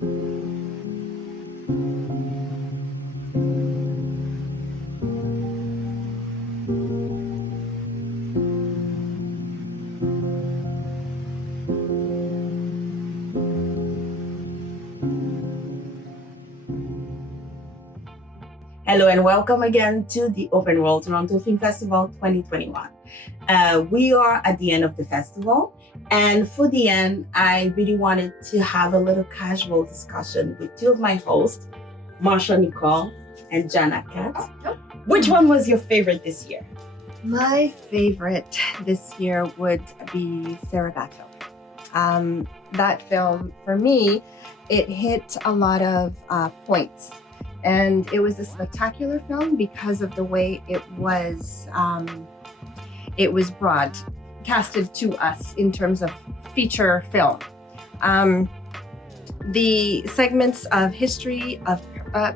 Hello and welcome again to the Open World Toronto Film Festival 2021. We are at the end of the festival, and for the end, I really wanted to have a little casual discussion with two of my hosts, Marsha Nicole and Janna Katz. Which one was your favorite this year? My favorite this year would be Saragato. That film, for me, it hit a lot of points. And it was a spectacular film because of the way it was broadcasted to us in terms of feature film. The segments of history, of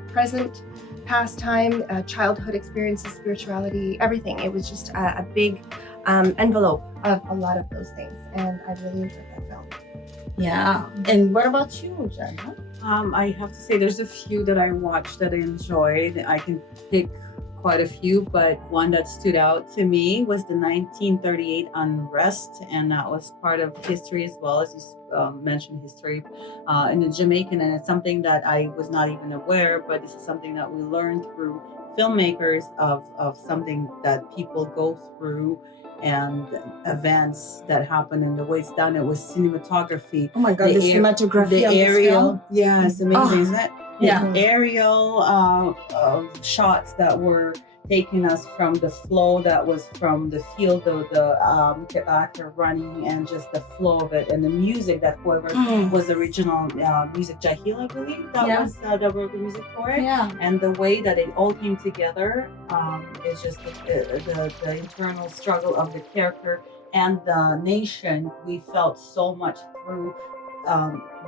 present, past time, childhood experiences, spirituality, everything. It was just a big envelope of a lot of those things. And I really enjoyed that film. Yeah. And what about you, Janna? I have to say there's a few that I watched that I enjoyed. I can pick quite a few, but one that stood out to me was the 1938 unrest, and that was part of history as well, as you mentioned, history in the Jamaican, and it's something that I was not even aware, but this is something that we learned through filmmakers of something that people go through and events that happen and the way it's done. It was cinematography. Oh my God, the cinematography, the of this aerial, film? yeah, it's amazing, isn't it? Yeah. The aerial shots that were taking us from the flow that was from the field of the actor running, and just the flow of it, and the music that whoever was the original music, Jahil, I believe, that wrote the music for it. Yeah. And the way that it all came together is just the internal struggle of the character and the nation. We felt so much through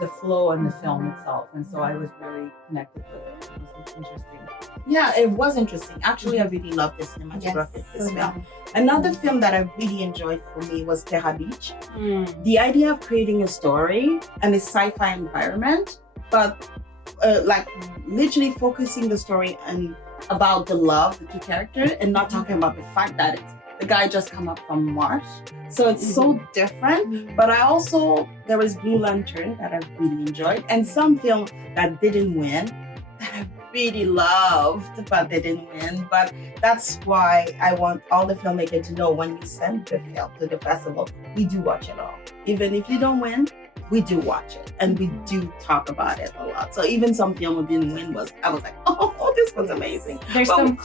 the flow and the film itself, and so I was really connected with it. It was interesting. Yeah, it was interesting. Actually, I really loved the cinematography of this film. Another film that I really enjoyed for me was Terra Beach. The idea of creating a story and a sci-fi environment, but like literally focusing the story and about the love, the two characters, and not talking about the fact that the guy just come up from Mars. So it's so different. But there was Blue Lantern that I really enjoyed, and some film that didn't win that I really loved, but they didn't win. But that's why I want all the filmmakers to know, when we send the film to the festival, we do watch it all. Even if you don't win, we do watch it, and we do talk about it a lot. So even some film that didn't win I was like, oh, this was amazing. There's some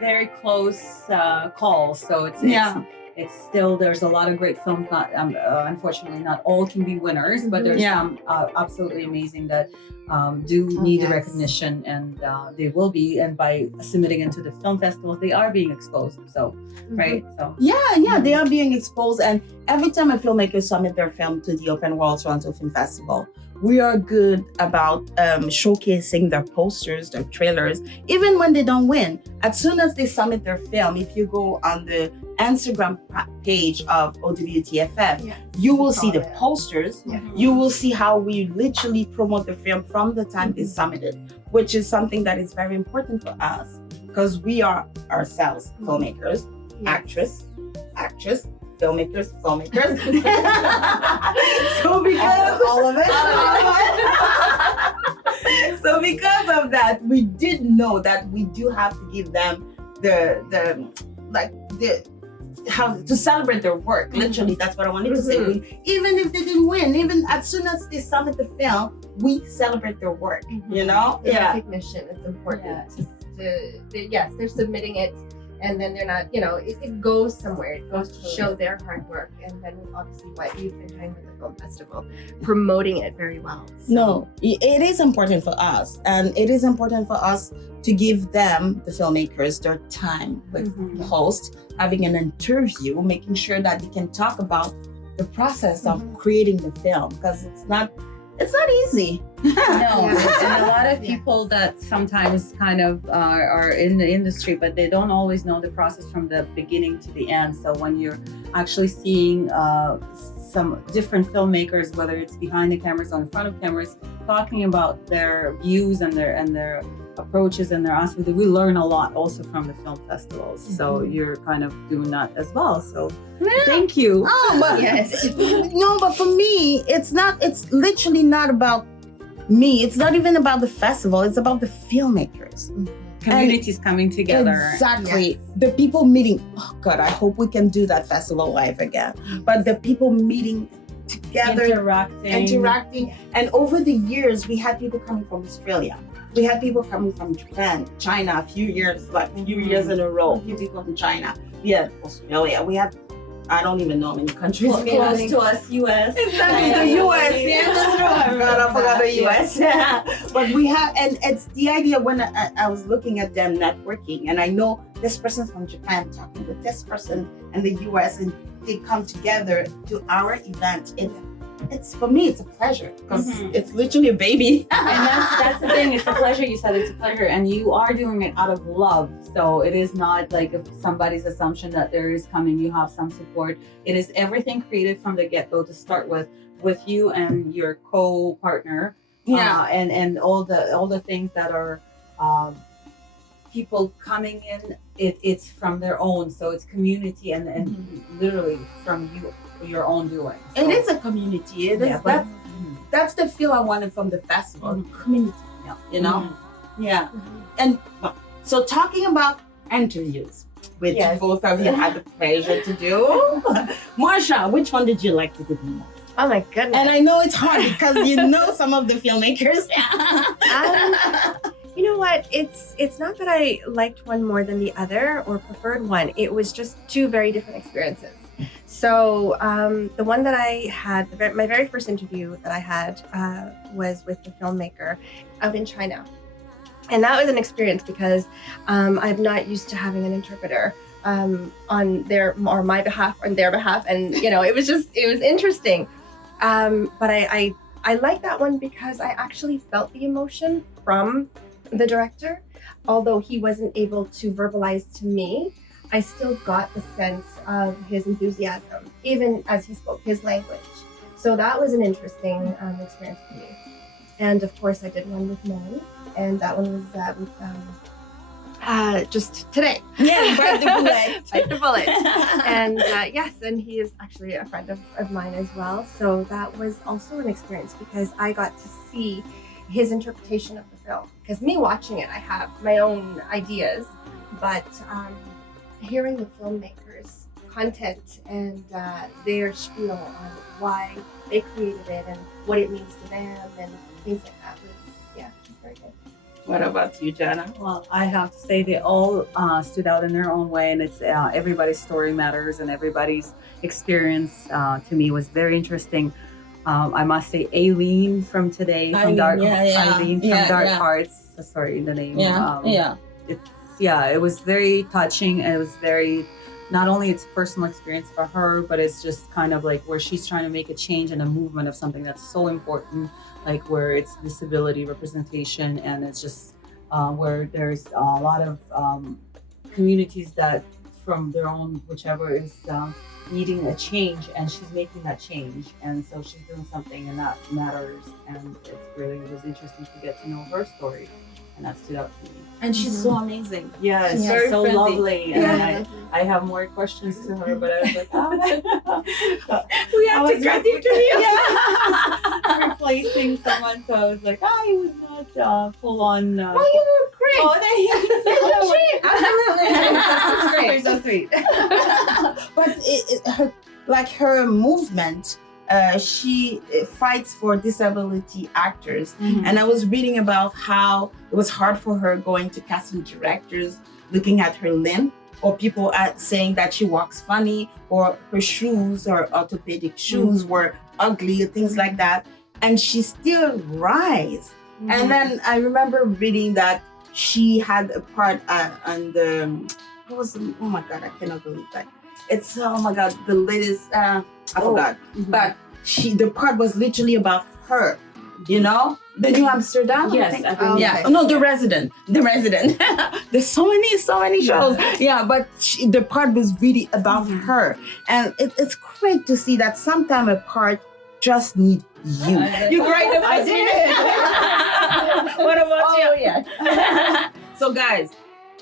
very close calls. So it's still, there's a lot of great films. Not unfortunately, not all can be winners, but there's some absolutely amazing that do need the recognition, and they will be. And by submitting into the film festivals, they are being exposed. So, right? So they are being exposed. And every time a filmmaker submit their film to the Open World Toronto Film Festival, we are good about showcasing their posters, their trailers, even when they don't win. As soon as they submit their film, if you go on the Instagram page of OWTFF, you will see the posters. You will see how we literally promote the film from the time they submitted, which is something that is very important for us, because we are ourselves filmmakers, actress, filmmakers. So because all of it. So because of that, we did know that we do have to give them how to celebrate their work. Literally, that's what I wanted to say. Even if they didn't win, even as soon as they submit the film, we celebrate their work. You know, recognition. It's important. They're submitting it, and then they're not. It goes somewhere. It goes to show their hard work, and then obviously what you've been doing with the film festival, promoting it very well. So. No, it is important for us, and it is important for us to give them, the filmmakers, their time with the host, having an interview, making sure that they can talk about the process of creating the film, because it's not easy. No, and a lot of people that sometimes kind of are in the industry, but they don't always know the process from the beginning to the end. So when you're actually seeing some different filmmakers, whether it's behind the cameras or in front of cameras, talking about their views and their approaches and their aspects, we learn a lot also from the film festivals. So you're kind of doing that as well. So thank you. Oh, but Yes. no, but for me, it's literally not about me. It's not even about the festival. It's about the filmmakers. Communities coming together. Exactly. Yes. The people meeting. Oh God, I hope we can do that festival live again. But the people meeting together, interacting. And over the years, we had people coming from Australia. We had people coming from Japan, China, a few years in a row. A few people from China. We had Australia. We had, I don't even know how many countries. Close to us, US. Exactly, the US. Yeah, that's right. I forgot the US. But we have, and it's the idea when I was looking at them networking, and I know this person's from Japan talking with this person in the US, and they come together to our event. It's for me, it's a pleasure because it's literally a baby. And that's the thing. It's a pleasure. You said it's a pleasure, and you are doing it out of love. So it is not like if somebody's assumption that there is coming, you have some support. It is everything created from the get-go to start with you and your co-partner. Yeah. And all the things that are people coming in. It's from their own. So it's community and literally from your own doing. So, it is a community. It is. That's the feel I wanted from the festival. Community feel, you know? Yeah. And so talking about interviews, which both of you had the pleasure to do. Marsha, which one did you like to do the most? Oh my goodness. And I know it's hard because you know some of the filmmakers. You know what? It's not that I liked one more than the other or preferred one. It was just two very different experiences. So the one that I had, my very first interview that I had was with the filmmaker out in China. And that was an experience because I'm not used to having an interpreter on their or my behalf or on their behalf. And, you know, it was interesting. But I liked that one because I actually felt the emotion from the director. Although he wasn't able to verbalize to me, I still got the sense of his enthusiasm, even as he spoke his language. So that was an interesting experience for me. And of course, I did one with Mon, and that one was just today. Yeah, bite the bullet. Bite the bullet. And yes, and he is actually a friend of mine as well. So that was also an experience because I got to see his interpretation of the film. Because me watching it, I have my own ideas, but hearing the filmmakers' content and their spiel on why they created it and what it means to them and things like that was very good. What about you, Janna? Well, I have to say they all stood out in their own way, and it's everybody's story matters, and everybody's experience to me was very interesting. I must say, Aileen from today, from Dark Hearts. Sorry, the name. It was very touching. It was very, not only it's personal experience for her, but it's just kind of like where she's trying to make a change and a movement of something that's so important, like where it's disability representation, and it's just where there's a lot of communities that from their own, whichever is needing a change, and she's making that change, and so she's doing something, and that matters, and it was interesting to get to know her story, and that stood out to me. And she's so amazing. Yeah, she's very so friendly. lovely, and I have more questions to her, but I was like, We have to cut interview. replacing someone, so I was like, he was not full on. You were great. You're so sweet. But her movement, she fights for disability actors. And I was reading about how it was hard for her going to casting directors, looking at her limb, or people saying that she walks funny, or her shoes or orthopedic shoes were ugly, things like that. And she still rise. And then I remember reading that she had a part on the, what was the, oh my God, I cannot believe that. It's, oh my God, the latest, I forgot. But the part was literally about her, you know? The New Amsterdam? Yes, I think. I think. Yeah. Oh, no, The Resident. There's so many shows. Yeah, but the part was really about her. And it's great to see that sometimes a part just needs you. You cried. I did. that. So guys,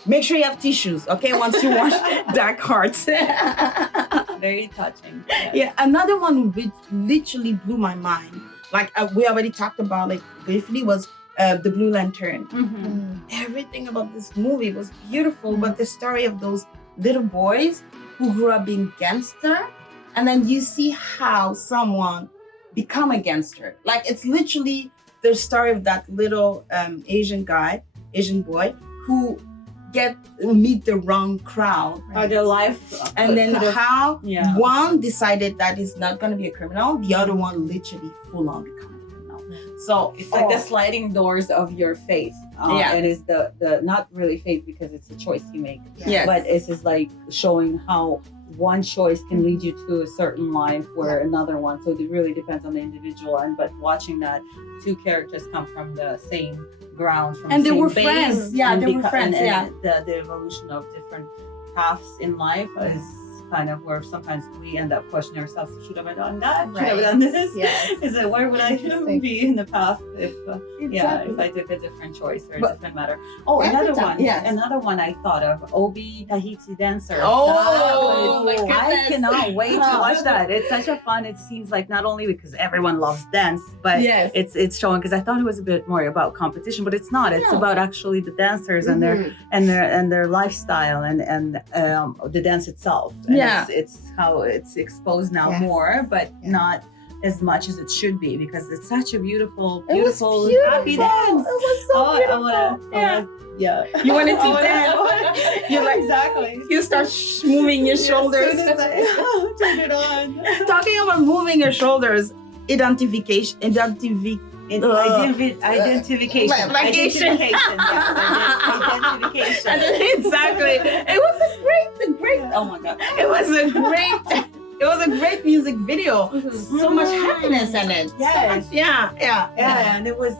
make sure you have tissues, okay? Once you watch Dark Hearts. Very touching. Yeah, another one which literally blew my mind, like we already talked about like briefly, was The Blue Lantern. Everything about this movie was beautiful, but the story of those little boys who grew up being gangster, and then you see how someone become a gangster. Like it's literally the story of that little Asian boy who meet the wrong crowd, How their life, and then how yeah. one decided that he's not going to be a criminal, the other one literally full on become a criminal. So It's like the sliding doors of your faith. It is the not really faith because it's a choice you make. Yes. But it's just like showing how one choice can lead you to a certain life where another one. So it really depends on the individual. But watching that two characters come from the same ground, from and the they same were base, friends. Yeah, and they were friends. and the evolution of different paths in life is kind of where sometimes we end up questioning ourselves. Should have I done that? Should have I done this? Yes. Is it where would I be in the path if Exactly. if I took a different choice or a But different matter? Oh, every another time, one. yes. Another one I thought of. Obi Tahiti Dancer. Oh, my I goodness. cannot wait to watch that. It's such a fun. It seems like not only because everyone loves dance, but Yes. it's showing, because I thought it was a bit more about competition, but it's not. It's No. about actually the dancers and their lifestyle and the dance itself. And Yeah. it's how it's exposed now Yes. more, but Yeah. not as much as it should be, because it's such a beautiful, It was beautiful, beautiful. happy dance. It was so beautiful. Yeah. You wanted to I dance. wanna- You're like, exactly. you start moving your shoulders. As soon as I turn it on. Talking about moving your shoulders, identification. Identification. Identification. Identification. Yes. Identification. Exactly. It was a great. Oh my god! It was a great music video. So much happiness in it. Yes. Yeah. And it was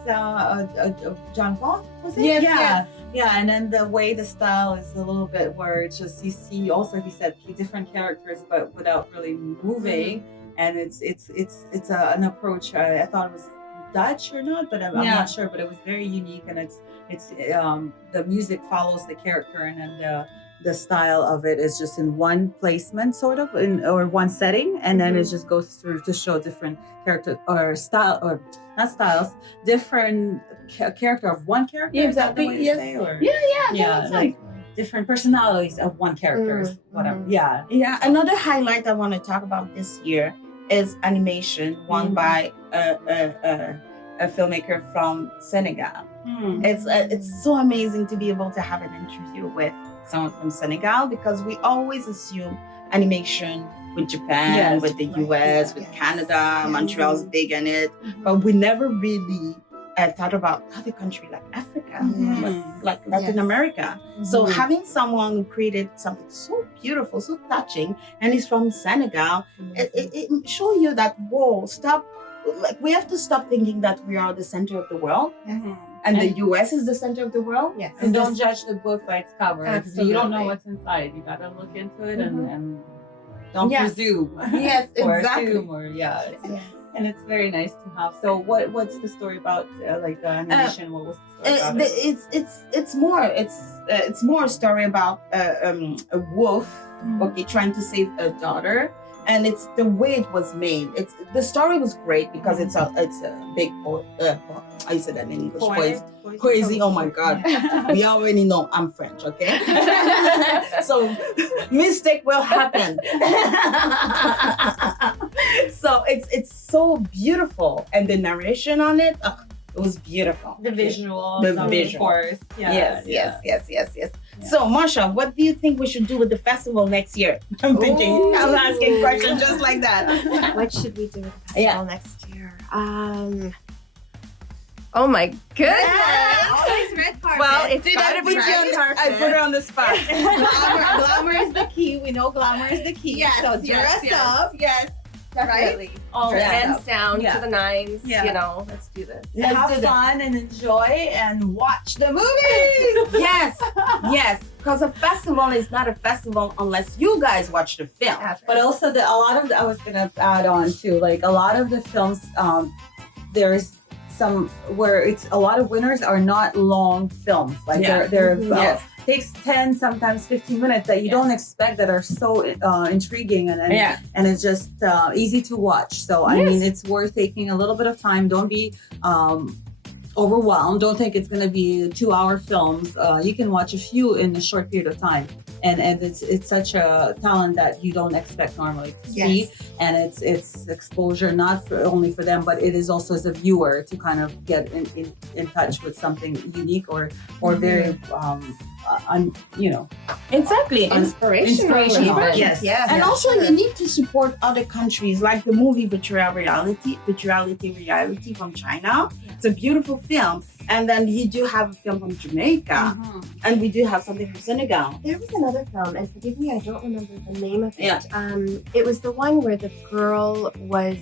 John Paul, was it? Yes, Yeah. yes. Yeah, and then the way the style is a little bit where it's just you see also he said different characters but without really moving, and it's an approach I thought it was Dutch or not, but I'm not sure, but it was very unique, and it's the music follows the character, and then the style of it is just in one placement sort of or one setting, and then it just goes through to show different character or style, or not styles, different character of one character. Yeah, Is that the way to yes. say, or Yeah, like different personalities of one character, whatever. Yeah. Yeah, another highlight I want to talk about this year is animation, one by a filmmaker from Senegal. It's so amazing to be able to have an interview with someone from Senegal, because we always assume animation with Japan, with the US, with Canada, Montreal's big in it, but we never really thought about other countries like Africa, like Latin America. So having someone who created something so beautiful, so touching, and he's from Senegal, it shows you that, whoa, we have to stop thinking that we are the center of the world. And the US is the center of the world. Yes. And don't judge the book by its cover. Absolutely. You don't know what's inside. You gotta look into it and don't presume. Yes, or exactly. assume, or and it's very nice to have. So what's the story about like the animation? What was the story about it's more a story about a wolf trying to save a daughter, and it's the way it was made. The story was great because it's a big I said that in English. Crazy. Oh my god. We already know I'm French, okay? So mistake will happen. So it's so beautiful, and the narration on it, it was beautiful. The visual, visual. Of course. Yes. So Marsha, what do you think we should do with the festival next year? I'm asking questions just like that. What should we do with the festival next year? Oh my goodness! Always red carpet. Well, it's Did I gotta put be you on red the, carpet. I put her on the spot. glamour is the key. We know glamour is the key. Yes, so yes, dress up. Yes, definitely. Oh, Hands down Yeah. to the nines. Yeah. You know, let's do this. Have fun and enjoy and watch the movies. Yes, because a festival is not a festival unless you guys watch the film. But also I was gonna add on to, like, a lot of the films, there's some where it's a lot of winners are not long films. Like Yeah. they're Yes. takes 10, sometimes 15 minutes that you don't expect that are so intriguing and it's just easy to watch. So I mean, it's worth taking a little bit of time. Don't be overwhelmed. Don't think it's going to be 2-hour films. You can watch a few in a short period of time. And it's such a talent that you don't expect normally to see, and it's exposure not only for them, but it is also as a viewer to kind of get in touch with something unique or very Exactly. Inspirational. Yes. Yeah. And Yeah, also sure. you need to support other countries, like the movie Virtual Reality from China. It's a beautiful film. And then you do have a film from Jamaica, and we do have something from Senegal. There was another film, and forgive me, I don't remember the name of it. Yeah. It was the one where the girl was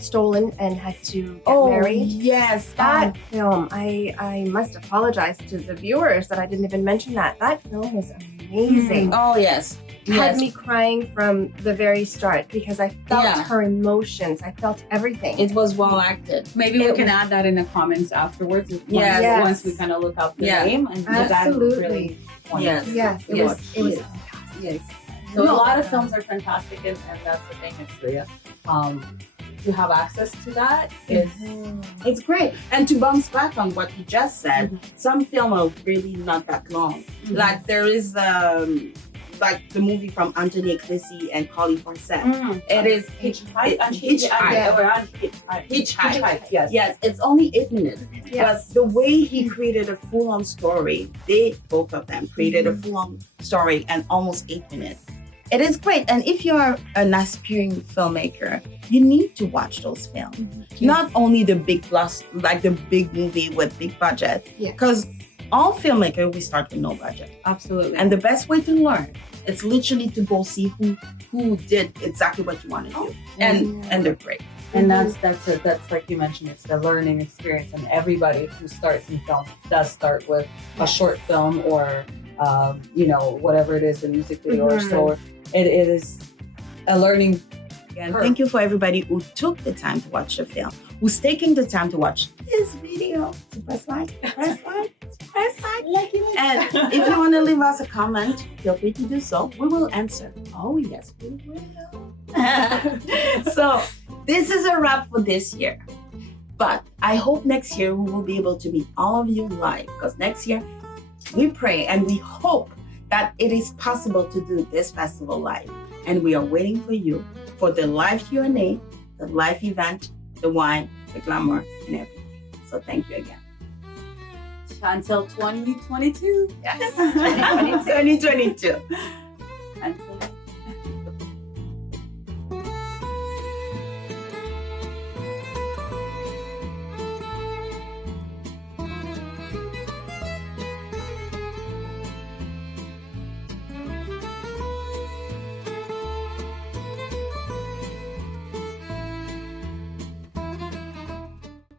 stolen and had to get married. Yes. That film, I must apologize to the viewers that I didn't even mention that. That film was amazing. Oh, yes. Had me crying from the very start because I felt her emotions. I felt everything. It was well acted. Maybe we can add that in the comments afterwards. Once we kind of look up the name and absolutely. that really point. Yes, it was fantastic. Yes. So a lot of films are fantastic, and that's the thing. It's to have access to that is It's great. And to bounce back on what you just said, some films are really not that long. Like there is like the movie from Anthony Eclisi and Collie Forsett. It is Hitchhike. Yes, it's only 8 minutes. Yes. But the way he created a full-on story, both of them created a full-on story in almost 8 minutes. It is great. And if you're an aspiring filmmaker, you need to watch those films. Not only the big plus, like the big movie with big budget. Because all filmmakers, we start with no budget. absolutely. And the best way to learn is literally to go see who did exactly what you want to do. And they're great. And that's like you mentioned, it's the learning experience, and everybody who starts in film does start with a short film or whatever it is, a music video or so. It is a learning. And thank you for everybody who took the time to watch the film, who's taking the time to watch this video. So press like. And if you want to leave us a comment, feel free to do so. We will answer. Oh, yes, we will. So this is a wrap for this year. But I hope next year we will be able to meet all of you live, because next year we pray and we hope that it is possible to do this festival live. And we are waiting for you for the live Q&A, the live event, the wine, the glamour, and everything. So thank you again. Until 2022. Yes. 2022. Until